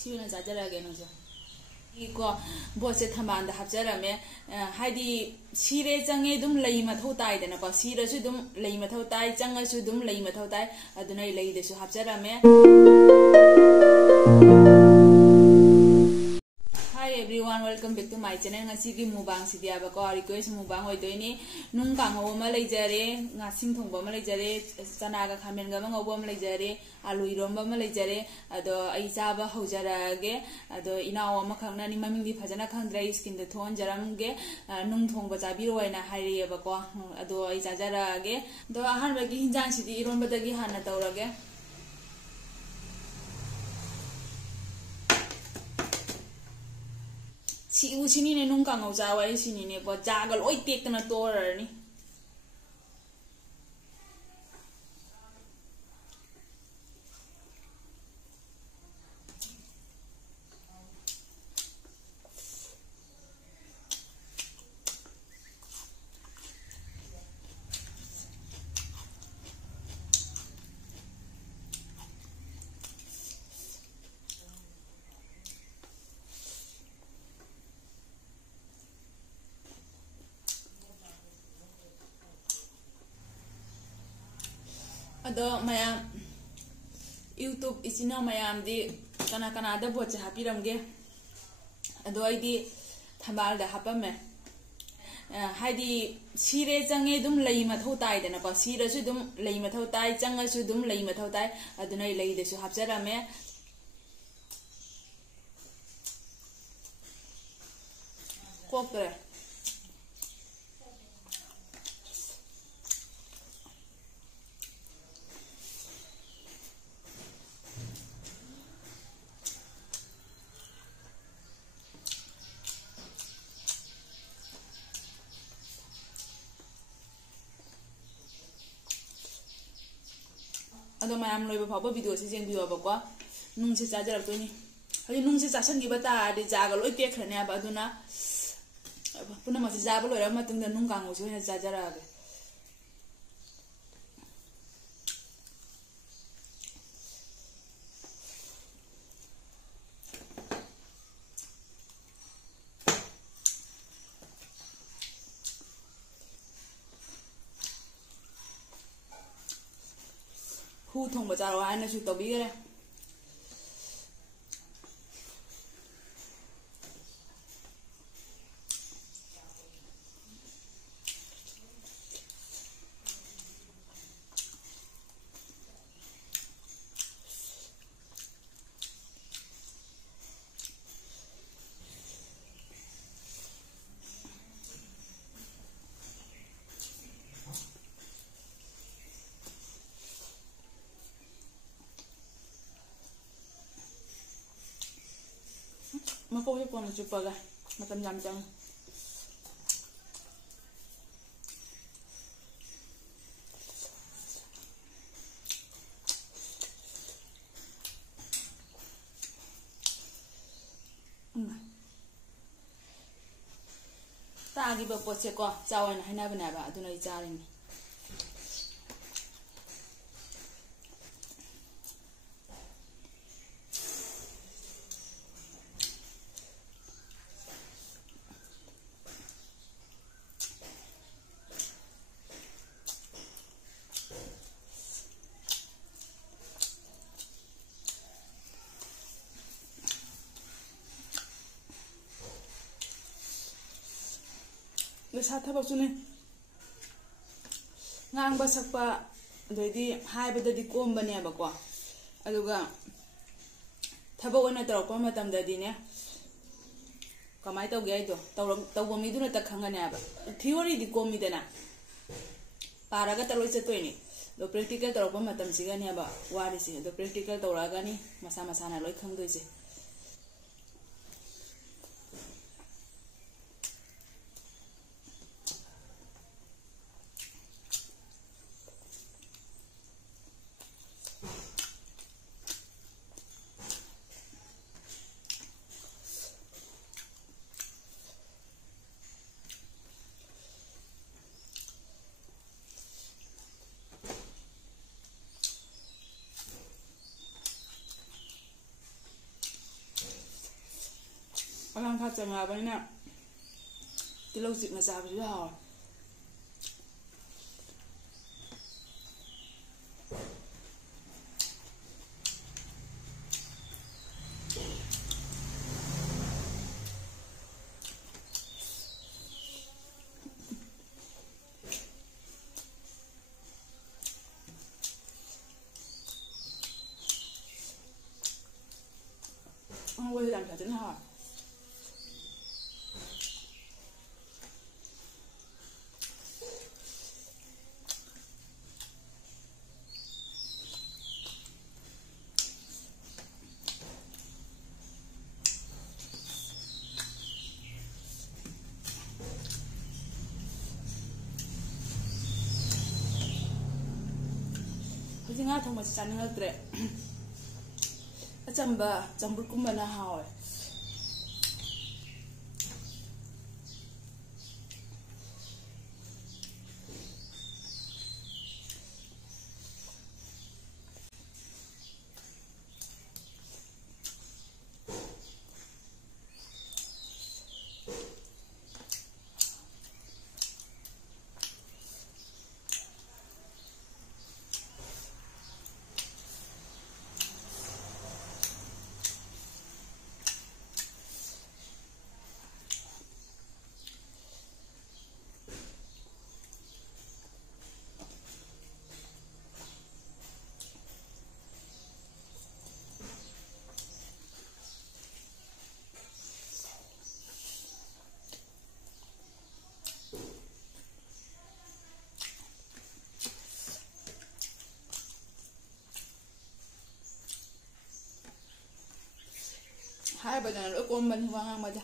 सिउना जाजरागे नोजो eco बोसे थमान दा हबजरामे हाइदी सिरे चंगे दुम लई मथौ ताइ देना को सिरसु दुम लई मथौ ताइ चंगसु दुम लई मथौ ताइ अदुना लई देसु हबजरामे Everyone, welcome back to my channel. Ngasi ki mukbang si dia ba ko request mukbang hoi doi ni nung kang ho ma lai jare ngasing thong ba ma lai jare chana ga khamen ga ma ngau ba ma lai jare alu irom ba ma lai jare ado ai cha ba ho jara ge ado inaw ma khang na ni maming di phajana khang drai skin de thon jaram ge nung thong ba cha bi ro na hai re ba ko ado ai cha jara ge do ahan ba gi hinjang si di irom ba da gi han na tawra ge si usini ne nung kang ja wa sini ne bo jagal oi tek na tor ni ado mayam YouTube isina mayam di kana da boche hapiramge ado ai di thamal da hapame haidi sire change dum lei mathau tai dena ko sirasu dum lei mathau tai changasu dum lei mathau tai aduna lei desu hapjarame kokre ado mayam loiba phaba video se jeng biwa ba ko nung se chajarak toini hali nung se chasan gi bata de jaga loi pe khrane ba aduna puna ma se jaba loira ma tung da nung kang se na chajara ga hu thong ba charo ai na su to bi gare mako ko na chupaga matam jam jam ta gi ba poche ko chawan haina bana ba aduna I charing sa thaba sune ngang ba sakpa doidi haiba da di komba ne ba ko aduga thaba ona torokpa matam da di ne kamai tawge ai do tawbo mi duna ta khanga ne ba theory di komi dana paraga taroi chatoi ni do practical torokpa matam siga ne ba wari si do practical toraga ni masa masa na loi khang doi se Alang phát chậm là bánh nè. Cái lâu xịn là sao chứ hả? Không quên làm chả tính hả? Kasi nga itong masasabi nga tre. At samba, sambal kumba na haure. Hai bà này lỗi của mình hoàng ăn mà cha.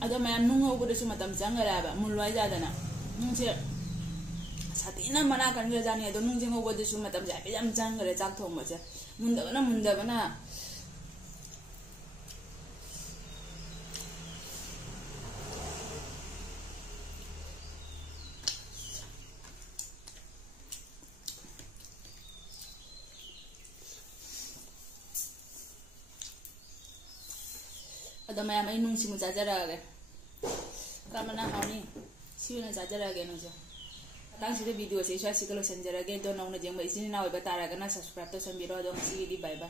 Ada mayan nung ngau kuda cuma tam jang gara ba mun luai jada na nung che satina mana kan gara jani ado nung jeng ngau kuda cuma tam jai pe jam jang gara jak thong ma che mun da bana ada mayan ai nung simu jajara ga kamana hauni siuna jajara ga nung jo tang sida video se sha sikalo sanjara ga do nong na jeng ba isini na oi ba tara ga na subscribe to sambiro do si di bye bye.